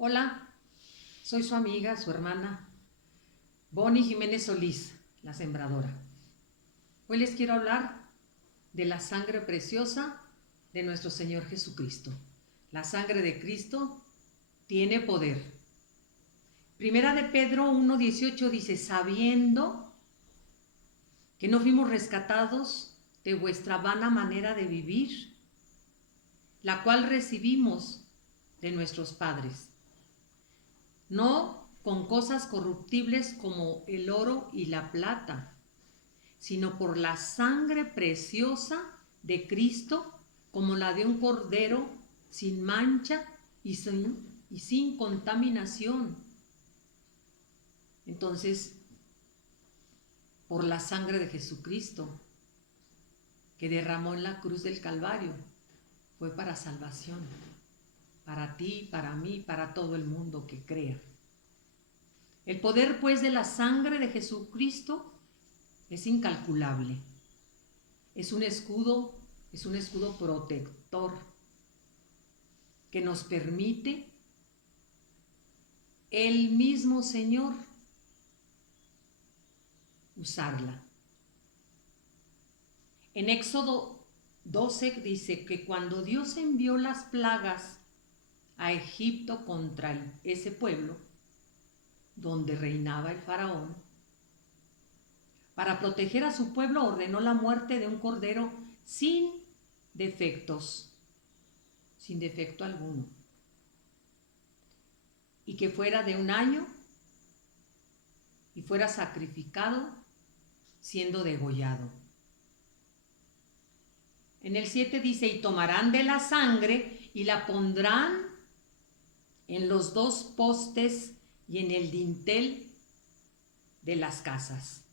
Hola, soy su amiga, su hermana, Bonnie Jiménez Solís, la sembradora. Hoy les quiero hablar de la sangre preciosa de nuestro Señor Jesucristo. La sangre de Cristo tiene poder. Primera de Pedro 1:18 dice, sabiendo que no fuimos rescatados de vuestra vana manera de vivir, la cual recibimos de nuestros padres, no con cosas corruptibles como el oro y la plata, sino por la sangre preciosa de Cristo, como la de un cordero sin mancha y sin contaminación. Entonces, por la sangre de Jesucristo, que derramó en la cruz del Calvario, fue para salvación, para ti, para mí, para todo el mundo que crea. El poder, pues, de la sangre de Jesucristo es incalculable. Es un escudo protector que nos permite el mismo Señor usarla. En Éxodo 12 dice que cuando Dios envió las plagas a Egipto contra ese pueblo, donde reinaba el faraón, para proteger a su pueblo ordenó la muerte de un cordero sin defectos, sin defecto alguno, y que fuera de un año y fuera sacrificado siendo degollado. En el 7 dice, y tomarán de la sangre y la pondrán en los dos postes y en el dintel de las casas.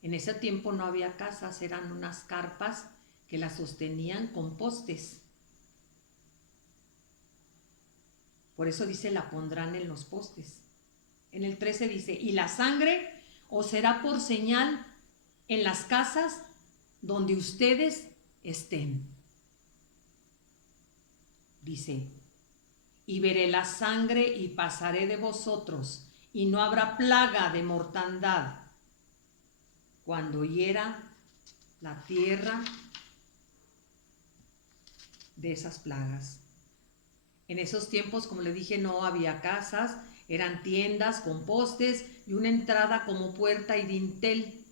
En ese tiempo no había casas, eran unas carpas que las sostenían con postes. Por eso dice, la pondrán en los postes. En el 13 dice, y la sangre os será por señal en las casas donde ustedes estén. Dice, y veré la sangre y pasaré de vosotros, y no habrá plaga de mortandad cuando hiera la tierra de esas plagas. En esos tiempos, como le dije, no había casas, eran tiendas con postes y una entrada como puerta y dintel.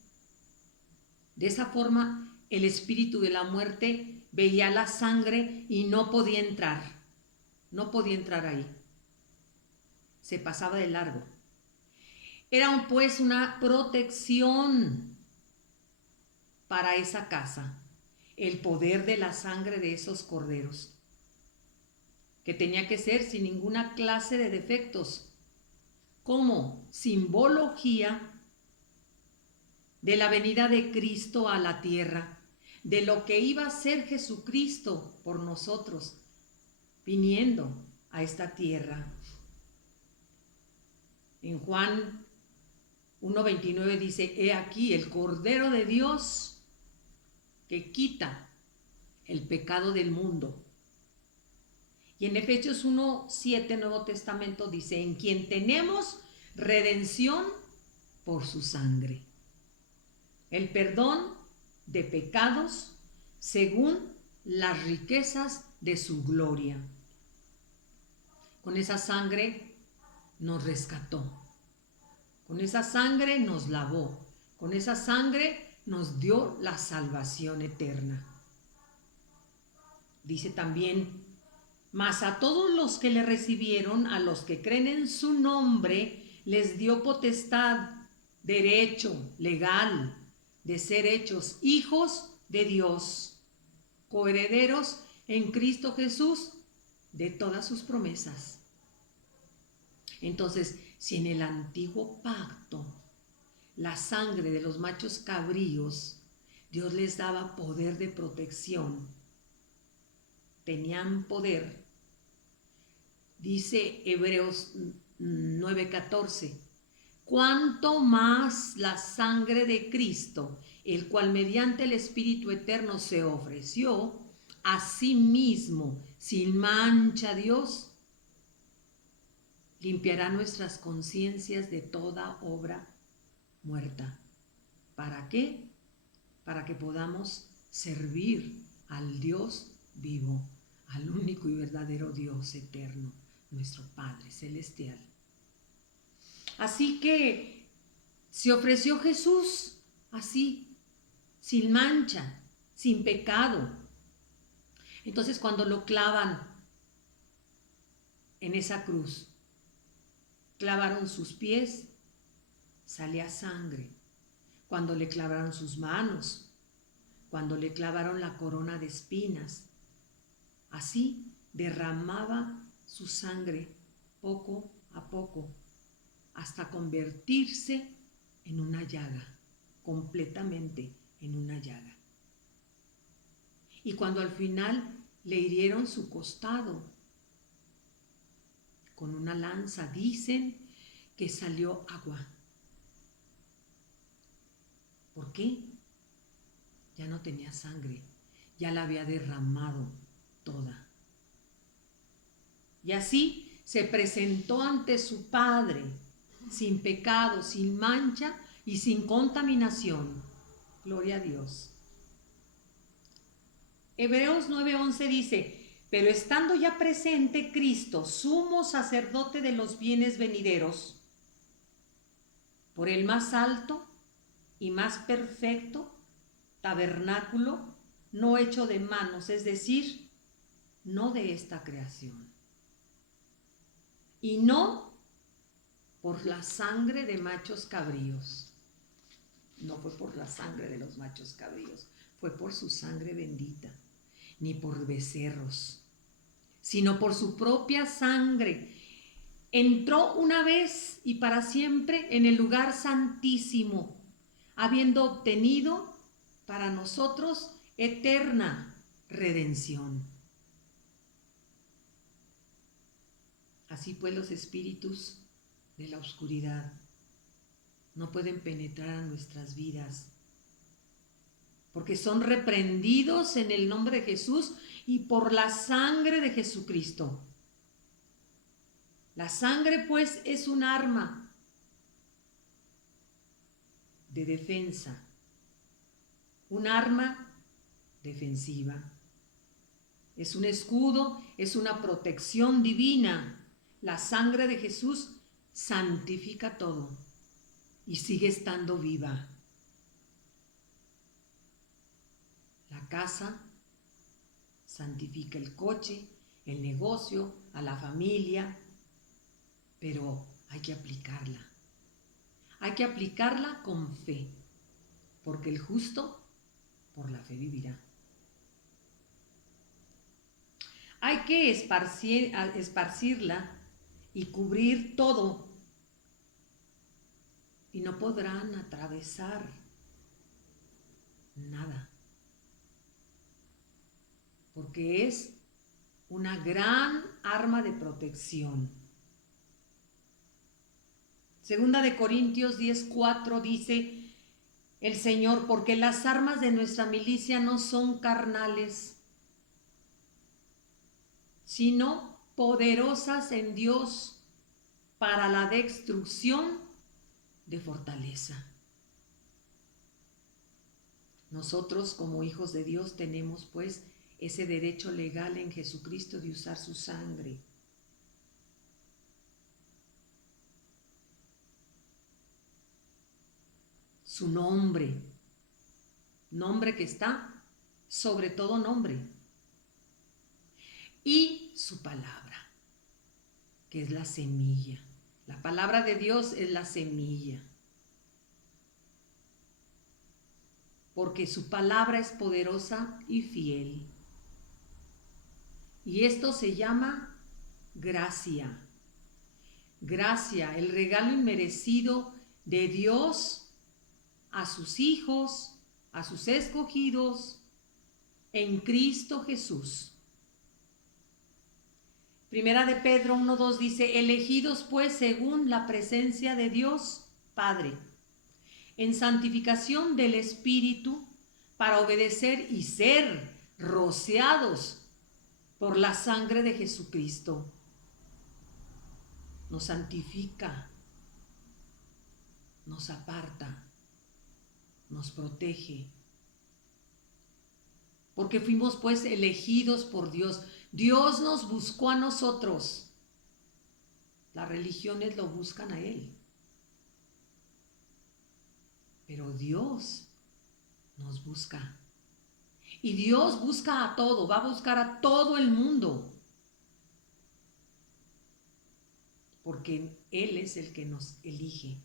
De esa forma, el espíritu de la muerte veía la sangre y no podía entrar ahí. Se pasaba de largo. Era pues una protección para esa casa, el poder de la sangre de esos corderos, que tenía que ser sin ninguna clase de defectos, como simbología de la venida de Cristo a la tierra, de lo que iba a ser Jesucristo por nosotros, viniendo a esta tierra. En Juan 1:29 dice, he aquí el Cordero de Dios que quita el pecado del mundo. Y en Efesios 1:7, Nuevo Testamento, dice, en quien tenemos redención por su sangre, el perdón de pecados según las riquezas de su gloria. Con esa sangre nos rescató, con esa sangre nos lavó, con esa sangre nos dio la salvación eterna. Dice también, mas a todos los que le recibieron, a los que creen en su nombre, les dio potestad, derecho legal, de ser hechos hijos de Dios, coherederos en Cristo Jesús de todas sus promesas. Entonces, si en el antiguo pacto la sangre de los machos cabríos, Dios les daba poder de protección, tenían poder. Dice Hebreos 9:14, cuánto más la sangre de Cristo, el cual mediante el Espíritu Eterno se ofreció a sí mismo sin mancha a Dios, limpiará nuestras conciencias de toda obra muerta. ¿Para qué? Para que podamos servir al Dios vivo, al único y verdadero Dios eterno, nuestro Padre Celestial. Así que se ofreció Jesús así, sin mancha, sin pecado. Entonces cuando lo clavan en esa cruz, clavaron sus pies, salía sangre. Cuando le clavaron sus manos, cuando le clavaron la corona de espinas, así derramaba su sangre poco a poco hasta convertirse en una llaga, completamente en una llaga. Y cuando al final le hirieron su costado con una lanza, dicen que salió agua. ¿Por qué? Ya no tenía sangre, ya la había derramado toda. Y así se presentó ante su Padre, sin pecado, sin mancha y sin contaminación. Gloria a Dios. Hebreos 9:11 dice: pero estando ya presente Cristo, sumo sacerdote de los bienes venideros, por el más alto y más perfecto tabernáculo, no hecho de manos, es decir, no de esta creación, y no por la sangre de machos cabríos. No fue por la sangre de los machos cabríos, fue por su sangre bendita, ni por becerros, sino por su propia sangre. Entró una vez y para siempre en el lugar santísimo, habiendo obtenido para nosotros eterna redención. Así pues, los espíritus de la oscuridad no pueden penetrar a nuestras vidas, porque son reprendidos en el nombre de Jesús y por la sangre de Jesucristo. La sangre, pues, es un arma de defensa, un arma defensiva. Es un escudo, es una protección divina. La sangre de Jesús santifica todo y sigue estando viva. La casa santifica el coche, el negocio, a la familia, pero hay que aplicarla. Hay que aplicarla con fe, porque el justo por la fe vivirá. Hay que esparcirla y cubrir todo, y no podrán atravesar nada, porque es una gran arma de protección. Segunda de Corintios 10:4 dice el Señor: porque las armas de nuestra milicia no son carnales, sino poderosas en Dios para la destrucción de fortaleza. Nosotros como hijos de Dios tenemos pues ese derecho legal en Jesucristo de usar su sangre. Su nombre, nombre que está sobre todo nombre, y su palabra, que es la semilla. La palabra de Dios es la semilla, porque su palabra es poderosa y fiel. Y esto se llama gracia. Gracia, el regalo inmerecido de Dios a sus hijos, a sus escogidos en Cristo Jesús. Primera de Pedro 1:2 dice: elegidos pues según la presencia de Dios Padre, en santificación del Espíritu, para obedecer y ser rociados por la sangre de Jesucristo. nos santifica, nos aparta, nos protege. Porque fuimos pues elegidos por Dios. Dios nos buscó a nosotros. Las religiones lo buscan a Él. Pero Dios nos busca. Y Dios busca a todo, va a buscar a todo el mundo. Porque Él es el que nos elige.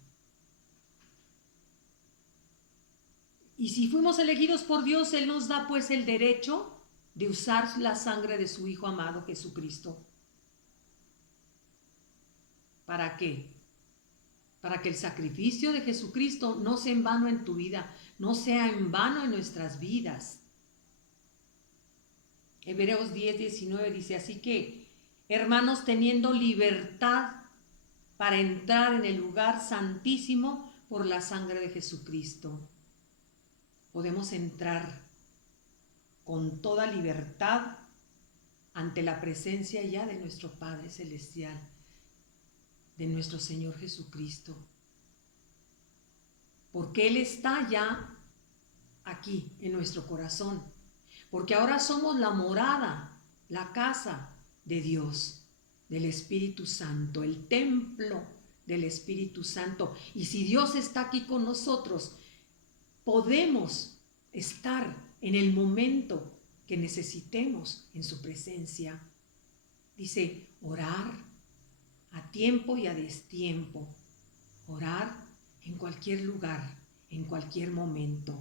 Y si fuimos elegidos por Dios, Él nos da pues el derecho de usar la sangre de su Hijo amado Jesucristo. ¿Para qué? Para que el sacrificio de Jesucristo no sea en vano en tu vida, no sea en vano en nuestras vidas. Hebreos 10:19 dice, así que, hermanos, teniendo libertad para entrar en el lugar santísimo por la sangre de Jesucristo, podemos entrar con toda libertad ante la presencia ya de nuestro Padre Celestial, de nuestro Señor Jesucristo. Porque Él está ya aquí en nuestro corazón. Porque ahora somos la morada, la casa de Dios, del Espíritu Santo, el templo del Espíritu Santo. Y si Dios está aquí con nosotros, podemos estar en el momento que necesitemos en su presencia. Dice, orar a tiempo y a destiempo. Orar en cualquier lugar, en cualquier momento.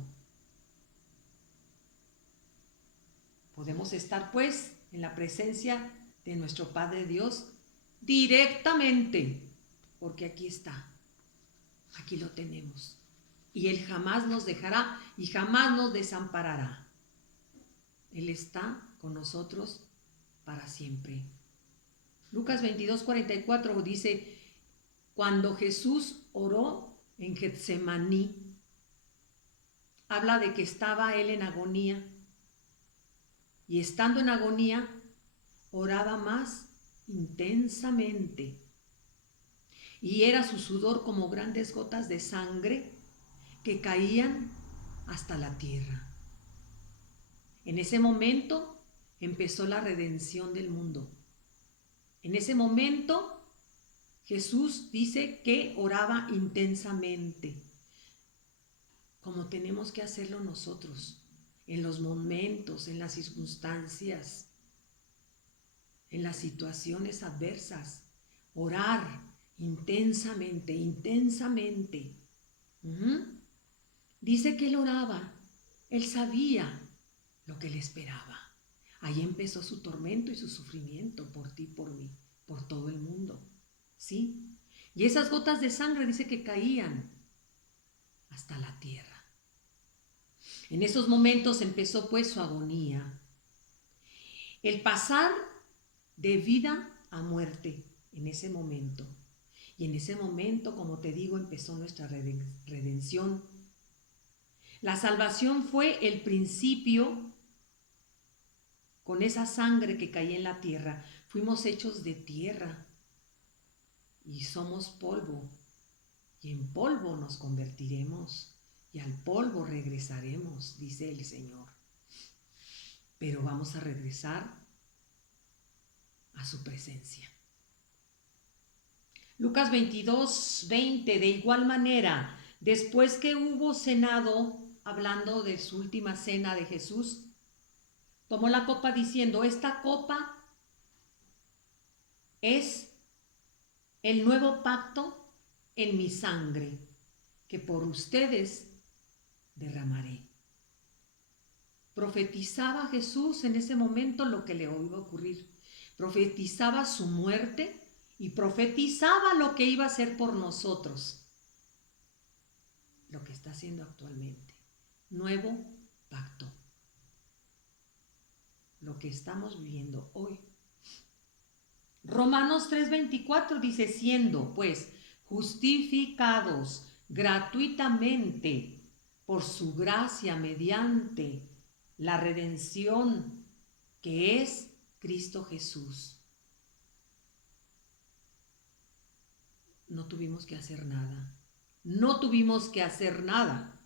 Podemos estar pues en la presencia de nuestro Padre Dios directamente, porque aquí está, aquí lo tenemos. Y Él jamás nos dejará y jamás nos desamparará. Él está con nosotros para siempre. Lucas 22:44 dice, cuando Jesús oró en Getsemaní, habla de que estaba Él en agonía. Y estando en agonía, oraba más intensamente. Y era su sudor como grandes gotas de sangre que caían hasta la tierra. En ese momento empezó la redención del mundo. En ese momento Jesús dice que oraba intensamente, como tenemos que hacerlo nosotros, en los momentos, en las circunstancias, en las situaciones adversas. Orar intensamente, intensamente. Dice que él oraba, él sabía lo que le esperaba. Ahí empezó su tormento y su sufrimiento por ti, por mí, por todo el mundo. ¿Sí? Y esas gotas de sangre dice que caían hasta la tierra. En esos momentos empezó pues su agonía. El pasar de vida a muerte en ese momento. Y en ese momento, como te digo, empezó nuestra redención. La salvación fue el principio con esa sangre que caía en la tierra. Fuimos hechos de tierra y somos polvo. Y en polvo nos convertiremos y al polvo regresaremos, dice el Señor. Pero vamos a regresar a su presencia. Lucas 22:20, de igual manera, después que hubo cenado, hablando de su última cena de Jesús, tomó la copa diciendo, esta copa es el nuevo pacto en mi sangre, que por ustedes derramaré. Profetizaba Jesús en ese momento lo que le iba a ocurrir. Profetizaba su muerte y profetizaba lo que iba a hacer por nosotros. Lo que está haciendo actualmente. Nuevo pacto. Lo que estamos viviendo hoy. Romanos 3:24 dice, siendo pues justificados gratuitamente por su gracia mediante la redención que es Cristo Jesús. no tuvimos que hacer nada. No tuvimos que hacer nada.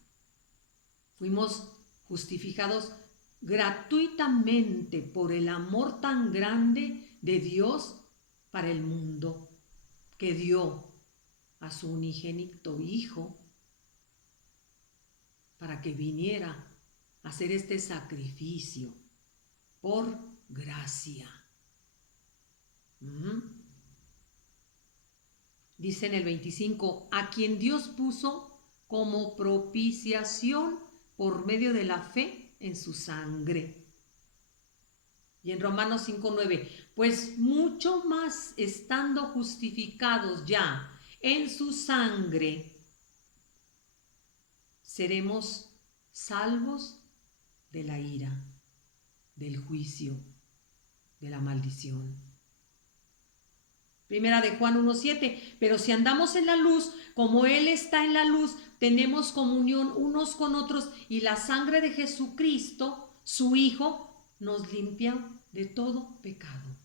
Fuimos justificados gratuitamente por el amor tan grande de Dios para el mundo, que dio a su unigénito Hijo para que viniera a hacer este sacrificio por gracia. Dice en el 25, a quien Dios puso como propiciación por medio de la fe en su sangre. Y en Romanos 5:9, pues mucho más estando justificados ya en su sangre, seremos salvos de la ira, del juicio, de la maldición. Primera de Juan 1:7, pero si andamos en la luz, como Él está en la luz, tenemos comunión unos con otros y la sangre de Jesucristo, su Hijo, nos limpia de todo pecado.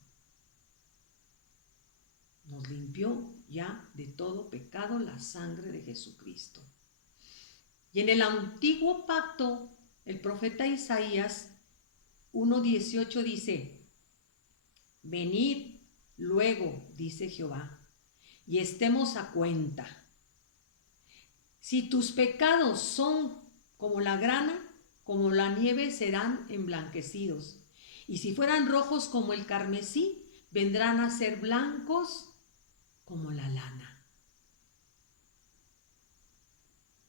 Nos limpió ya de todo pecado la sangre de Jesucristo. Y en el antiguo pacto, el profeta Isaías 1:18 dice, venid luego, dice Jehová, y estemos a cuenta. Si tus pecados son como la grana, como la nieve serán emblanquecidos. Y si fueran rojos como el carmesí, vendrán a ser blancos como la lana.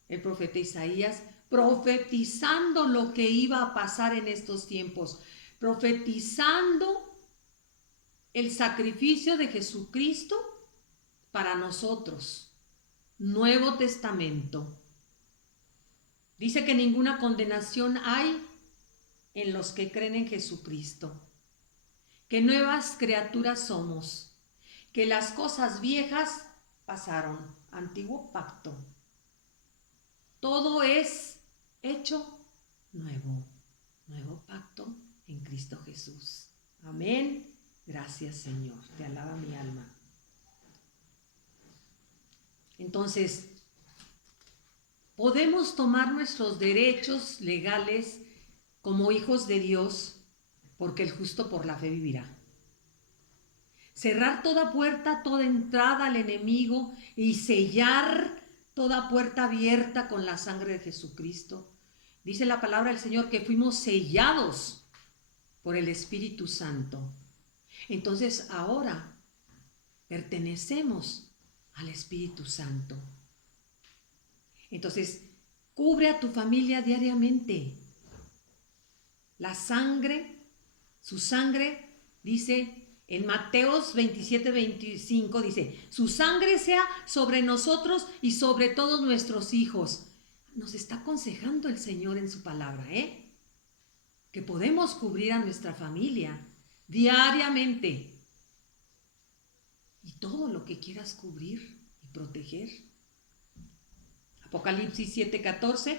El profeta Isaías profetizando lo que iba a pasar en estos tiempos, profetizando el sacrificio de Jesucristo para nosotros. Nuevo Testamento. Dice que ninguna condenación hay en los que creen en Jesucristo, que nuevas criaturas somos, que las cosas viejas pasaron, antiguo pacto. Todo es hecho nuevo, nuevo pacto en Cristo Jesús. Amén. Gracias, Señor. Te alaba mi alma. Entonces, podemos tomar nuestros derechos legales como hijos de Dios, porque el justo por la fe vivirá. Cerrar toda puerta, toda entrada al enemigo y sellar toda puerta abierta con la sangre de Jesucristo. Dice la palabra del Señor que fuimos sellados por el Espíritu Santo. Entonces ahora pertenecemos al Espíritu Santo. Entonces, cubre a tu familia diariamente. La sangre, su sangre, dice en Mateos 27:25, dice, su sangre sea sobre nosotros y sobre todos nuestros hijos. Nos está aconsejando el Señor en su palabra, que podemos cubrir a nuestra familia diariamente. Y todo lo que quieras cubrir y proteger. Apocalipsis 7:14.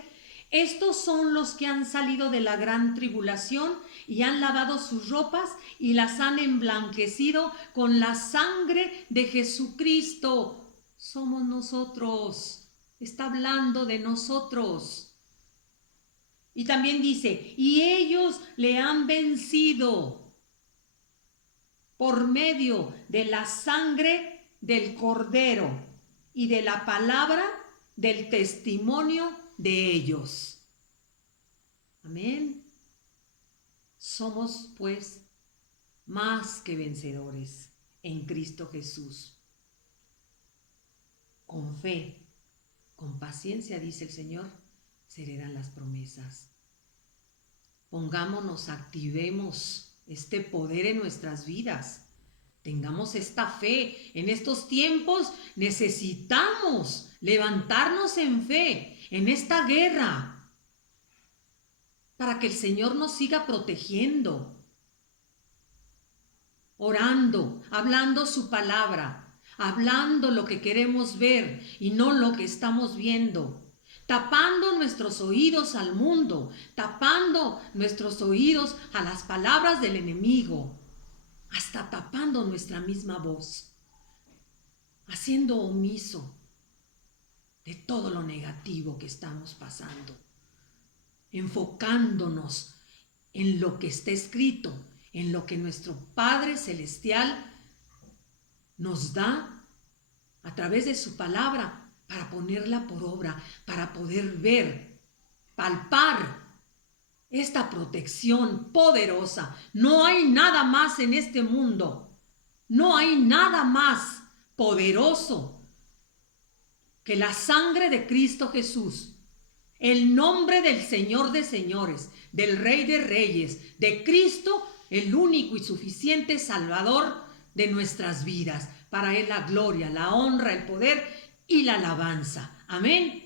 Estos son los que han salido de la gran tribulación y han lavado sus ropas y las han emblanquecido con la sangre de Jesucristo. Somos nosotros. Está hablando de nosotros. Y también dice, y ellos le han vencido por medio de la sangre del Cordero y de la palabra del testimonio de ellos. Amén. Somos pues más que vencedores en Cristo Jesús. Con fe, con paciencia, dice el Señor, se heredan las promesas. Pongámonos, activemos este poder en nuestras vidas. Tengamos esta fe. En estos tiempos necesitamos levantarnos en fe en esta guerra para que el Señor nos siga protegiendo, orando, hablando su palabra, hablando lo que queremos ver y no lo que estamos viendo, tapando nuestros oídos al mundo, tapando nuestros oídos a las palabras del enemigo, hasta tapando nuestra misma voz. haciendo omiso de todo lo negativo que estamos pasando, enfocándonos en lo que está escrito, en lo que nuestro Padre Celestial nos da a través de su palabra para ponerla por obra, para poder ver, palpar esta protección poderosa. No hay nada más en este mundo, no hay nada más poderoso que la sangre de Cristo Jesús, el nombre del Señor de señores, del Rey de reyes, de Cristo, el único y suficiente Salvador de nuestras vidas. Para Él la gloria, la honra, el poder y la alabanza. Amén.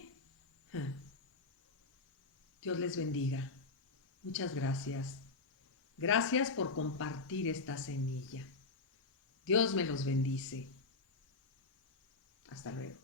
Dios les bendiga. Muchas gracias. Gracias por compartir esta semilla. Dios me los bendice. Hasta luego.